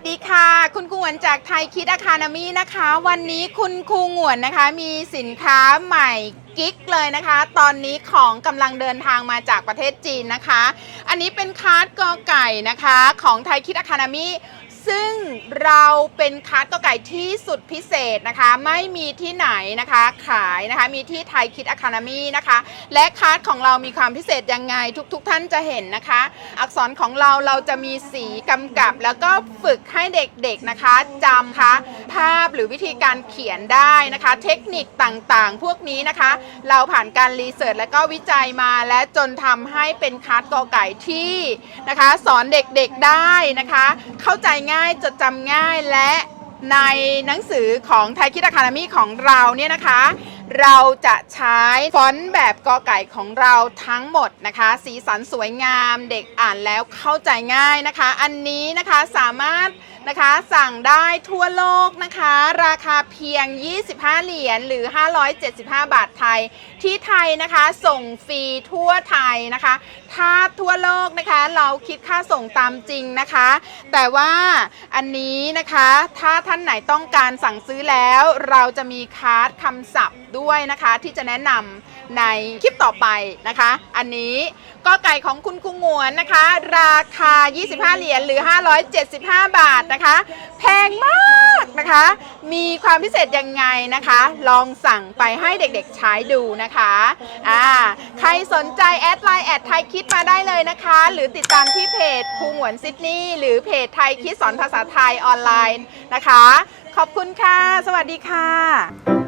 สดีค่ะ คุณคุงหวนจากไทยคิดอาคารามีนะคะ วันนี้คุณคุงหวนนะคะ มีสินค้าใหม่กิ๊กเลยนะคะ ตอนนี้ของกำลังเดินทางมาจากประเทศจีนนะคะ อันนี้เป็นคาร์ดกอไก่นะคะ ของไทยคิดอาคารามีซึ่งเราเป็นคาร์ดกไก่ที่สุดพิเศษนะคะ ไม่มีที่ไหนนะคะขายนะคะ มีที่ไทยคิดอะคาเดมีนะคะ และคาร์ของเรามีความพิเศษยังไง ทุกๆทท่านจะเห็นนะคะ อักษรของเราเราจะมีสีกำกับ แล้วก็ฝึกให้เด็กๆนะคะจำคะภาพหรือวิธีการเขียนได้นะคะ เทคนิคต่างๆ พวกนี้นะคะ เราผ่านการรีเสิร์ชและก็วิจัยมาและจนทำให้เป็นคาร์ดกไก่ที่นะคะ สอนเด็กๆได้นะคะ เข้าใจง่ายจดจำง่ายและในหนังสือของไทยคิดอะคาเดมีของเราเนี่ยนะคะ เราจะใช้ฟอนต์แบบกอไก่ของเราทั้งหมดนะคะ สีสันสวยงามเด็กอ่านแล้วเข้าใจง่ายนะคะ อันนี้นะคะสามารถนะคะสั่งได้ทั่วโลกนะคะ ราคาเพียง 25 เหรียญหรือ 575 บาทไทย ที่ไทยนะคะส่งฟรีทั่วไทยนะคะ ถ้าทั่วโลกนะคะเราคิดค่าส่งตามจริงนะคะ แต่ว่าอันนี้นะคะถ้าท่านไหนต้องการสั่งซื้อแล้ว เราจะมีคาร์ดคำศัพท์ด้วย้วยนะคะที่จะแนะนำในคลิปต่อไปนะคะ อันนี้ก็ไก่ของคุณคุงหงวนนะคะ ราคา 25 เหรียญหรือ 575 บาทนะคะ แพงมากนะคะ มีความพิเศษยังไงนะคะ ลองสั่งไปให้เด็กๆใช้ดูนะคะอ่าใครสนใจแอดไลน์แอดไทยคิดมาได้เลยนะคะ หรือติดตามที่เพจครูหงวนซิดนีย์หรือเพจไทยคิดสอนภาษาไทยออนไลน์นะคะ ขอบคุณค่ะ สวัสดีค่ะ